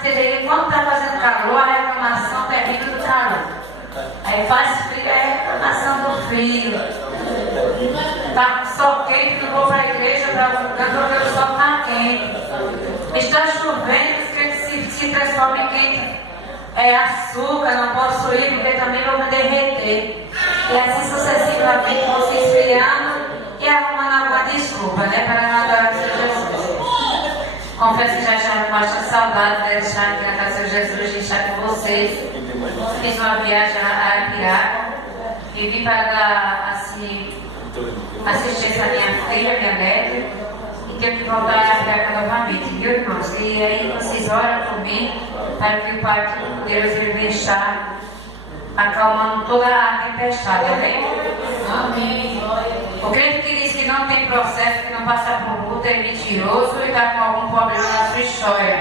você vê que quando está fazendo calor, a reclamação terrível do calor. Aí faz frio, é a reclamação do frio. Está sol quente, não vou para a igreja, porque o sol está quente. Está chovendo, se transforma em quente. É açúcar, não posso ir porque também vou me derreter. E assim sucessivamente vou se esfriando e arrumando alguma desculpa, né? Para não adorar o Senhor Jesus. Confesso que já estava com bastante saudade de estar aqui na casa do Senhor Jesus, de estar com vocês. Fiz uma viagem a Arapiraca e vim para dar assim, assistência à minha filha, minha neta, e tenho que voltar a Arapiraca novamente, viu, irmãos? E aí vocês oram por mim para que o Pai Deus ele estar acalmando toda a tempestade, amém? Amém. O crente que diz que não tem processo, que não passa por luta, é mentiroso e está com algum problema na sua história.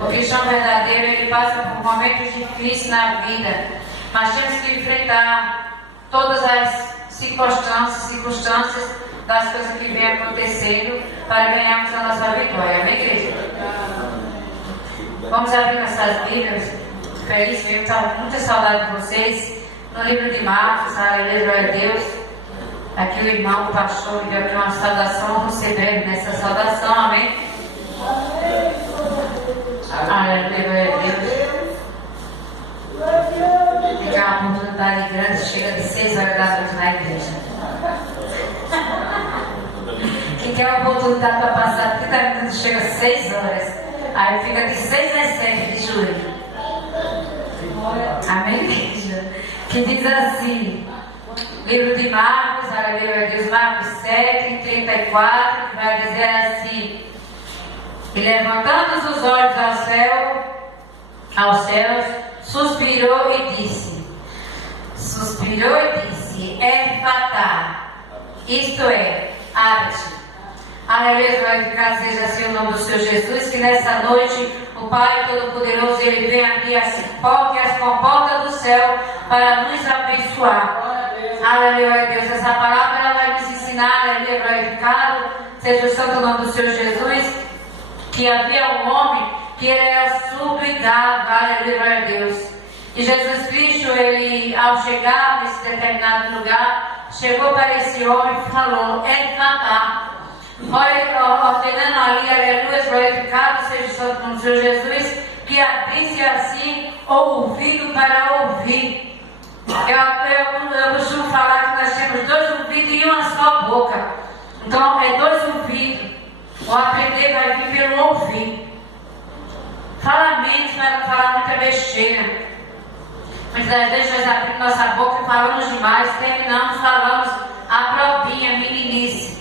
O cristão verdadeiro, ele passa por momentos difíceis na vida, mas temos que enfrentar todas as circunstâncias das coisas que vêm acontecendo para ganharmos a nossa vitória, amém, igreja? Vamos abrir nossas Bíblias. Feliz, eu estava com muita saudade de vocês. No livro de Marcos, aleluia, glória a Deus. Aqui o irmão, o pastor, me deu aqui uma saudação. Vamos receber nessa saudação, amém? Aleluia, glória a Deus. Tem uma oportunidade grande, chega de 6 horas da noite na igreja. Quem quer uma oportunidade para passar 30 minutos, chega 6 horas. Aí fica de 6 a 7 de joelho. Amém, igreja? Que diz assim, livro de Marcos, aleluia, Deus, Marcos 7, 34, que vai dizer assim: e levantando os olhos aos céus, suspirou e disse, Efatá, isto é, abre-te. Aleluia, glorificado seja assim o nome do Senhor Jesus, que nessa noite o Pai Todo-Poderoso, Ele vem aqui as comportas do céu para nos abençoar. Aleluia, Deus, essa palavra ela vai nos ensinar, aleluia, glorificado seja o santo nome do Senhor Jesus, que havia um homem que ele era suplicado, aleluia, glória a Deus. E Jesus Cristo, ele ao chegar nesse determinado lugar, chegou para esse homem e falou, Efatá. Olha, ordenando ali, aleluia, glorificado seja o santo nome do Senhor Jesus, que abrisse assim o ouvido para ouvir. Eu costumo falar que nós temos 2 ouvidos e uma só boca. Então, é 2 ouvidos. O aprender vai vir pelo ouvir. Fala menos para não falar muita besteira. Muitas vezes nós abrimos nossa boca e falamos demais, terminamos, falamos a propinha, meninice.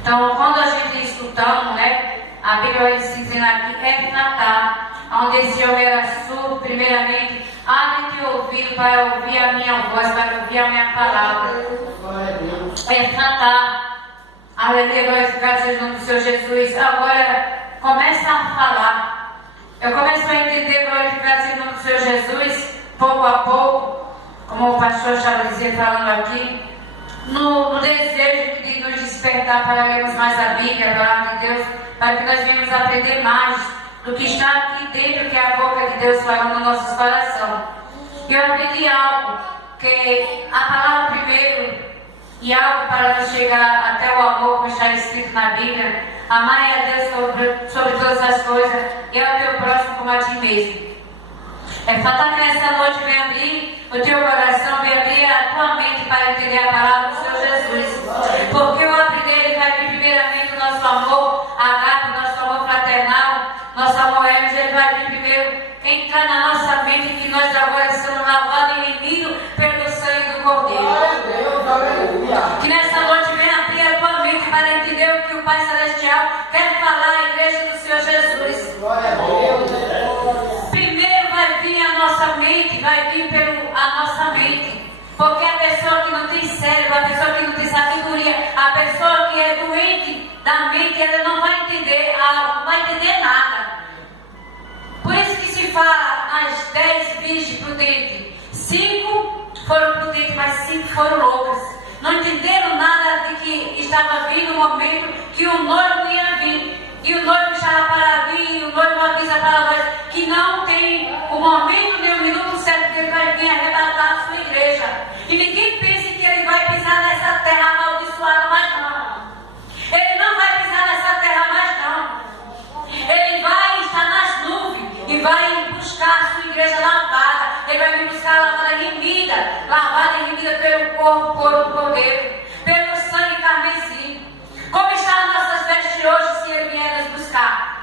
Então, quando a gente escutamos, né, a Bíblia vai dizendo aqui, Efatá, onde esse homem era surdo, primeiramente, abre teu ouvido para ouvir a minha voz, para ouvir a minha palavra. Efatá, aleluia, glorificado seja o nome do Senhor Jesus. Agora, começa a falar. Eu começo a entender, glorificado seja o nome do Senhor Jesus, pouco a pouco, como o pastor já dizia falando aqui, no desejo de nos despertar para lermos mais a Bíblia, a palavra de Deus, para que nós venhamos aprender mais do que está aqui dentro, que é a boca de Deus falando no nosso coração. Eu aprendi algo, que a palavra primeiro, e algo para nos chegar até o amor, como está escrito na Bíblia, amar a Deus sobre todas as coisas, e ao teu próximo como a ti mesmo. É fatal que nessa noite vem abrir o teu coração, vem abrir a tua mente para entender a palavra do Senhor Jesus. Porque o aprender ele vai vir primeiramente o nosso amor agape, nosso amor fraternal, nosso amor émico, ele vai vir primeiro entrar na nossa mente que nós agora estamos lavados e remidos pelo sangue do Cordeiro. Que nessa noite vem abrir a tua mente para entender o que o Pai Celestial quer falar à igreja do Senhor Jesus. Vai vir a nossa mente, vai vir a nossa mente. Porque a pessoa que não tem cérebro, a pessoa que não tem sabedoria, a pessoa que é doente da mente, ela não vai entender algo, não vai entender nada. Por isso que se fala nas 10 virgens prudentes, 5 foram prudentes, mas 5 foram loucas. Não entenderam nada de que estava vindo o momento que o noivo ia vir. E o noivo estava para vir, e o noivo avisa para nós que que não tem o momento nem o minuto certo que ele vai vir arrebatar a sua igreja. E ninguém pense que ele vai pisar nessa terra amaldiçoada, mas não. Ele não vai pisar nessa terra, mas não. Ele vai estar nas nuvens e vai buscar a sua igreja lavada. Ele vai vir buscar a lavada lavada e remida pelo corpo do Cordeiro, pelo sangue carmesim. Como estão as nossas vestes hoje se ele vier nos buscar?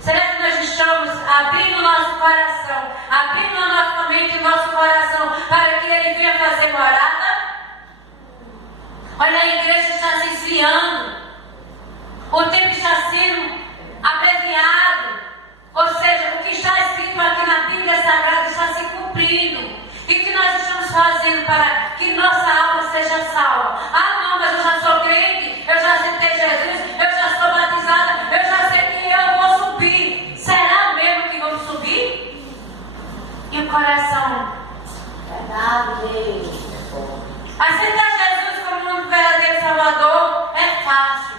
Será que nós estamos abrindo o nosso coração, abrindo a nossa mente e o nosso coração para que ele venha fazer morada? Olha, a igreja está se esfriando, o tempo está sendo abreviado, ou seja, o que está escrito aqui na Bíblia Sagrada está se cumprindo. E o que nós estamos fazendo para que nossa alma seja salva? Ah, não, mas eu já sou crente, eu já aceitei Jesus, eu já sou batizada, eu já sei que eu vou subir. Será mesmo que vamos subir? E o coração? Verdade. Aceitar Jesus como um verdadeiro Salvador é fácil,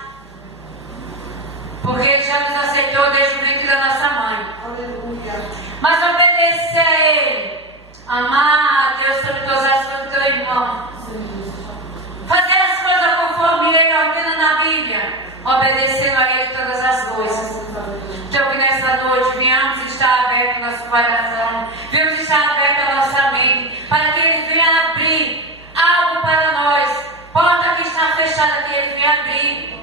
porque Ele já nos aceitou desde o ventre da nossa mãe. Aleluia. Mas obedecer a Ele, amar a Deus sobre todas as coisas do teu irmão, fazer as coisas conforme Ele ordena na Bíblia, obedecendo a Ele todas as coisas. Então que nessa noite venhamos estar aberto o nosso coração, venhamos estar aberto a nossa mente, para que Ele venha abrir algo para nós, porta que está fechada, que Ele venha abrir.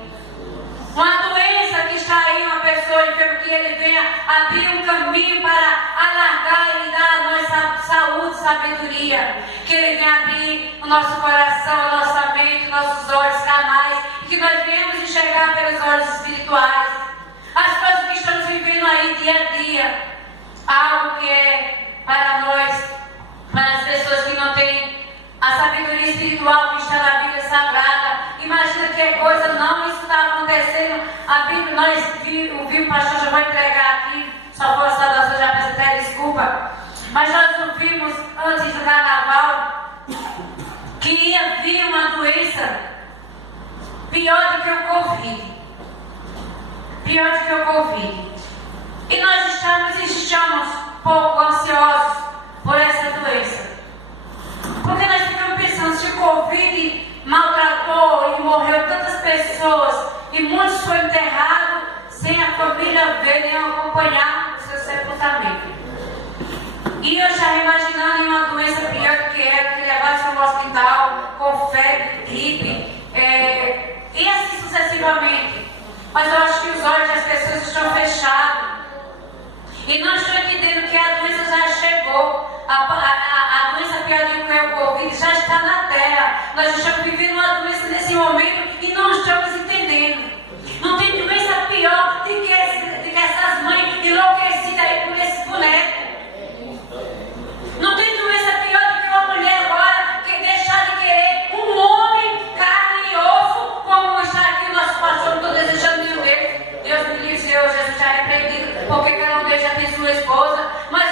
Uma doença que está aí, uma pessoa enferma, que Ele venha abrir um caminho para alargar e dar a nós saúde, sabedoria. Que Ele venha abrir o nosso coração, a nossa mente, os nossos olhos canais, e que nós venhamos enxergar pelos olhos espirituais as coisas que estamos vivendo aí dia a dia. Algo que é para nós, para as pessoas que não têm a sabedoria espiritual que está na Bíblia Sagrada. Imagina que coisa não, isso está acontecendo. A Bíblia, nós ouvimos, o pastor já vai entregar aqui, só for a saudação, já peço até desculpa. Mas nós ouvimos antes do carnaval que ia vir uma doença pior do que o Covid. Pior do que o Covid. E nós estamos pouco ansiosos por essa doença. Porque nós ficamos pensando, se o Covid maltratou e morreu tantas pessoas e muitos foram enterrados sem a família ver nem acompanhar o seu sepultamento. E eu já imaginando em uma doença pior do que era, que levasse para um hospital com febre, gripe, e assim sucessivamente. Mas eu acho que os olhos das pessoas estão fechados e não estão entendendo que a doença já chegou. A doença pior do que o Covid já está na terra. Nós estamos vivendo uma doença nesse momento e não estamos entendendo. Não tem doença pior do que essas mães enlouquecidas aí por esse boneco. Não tem doença pior do que uma mulher agora que deixar de querer um homem, carne e osso, como está aqui o nosso pastor. Não estou desejando nenhum deles. Deus me livre, Senhor Jesus já repreendido, porque cada um deles já tem sua esposa. Mas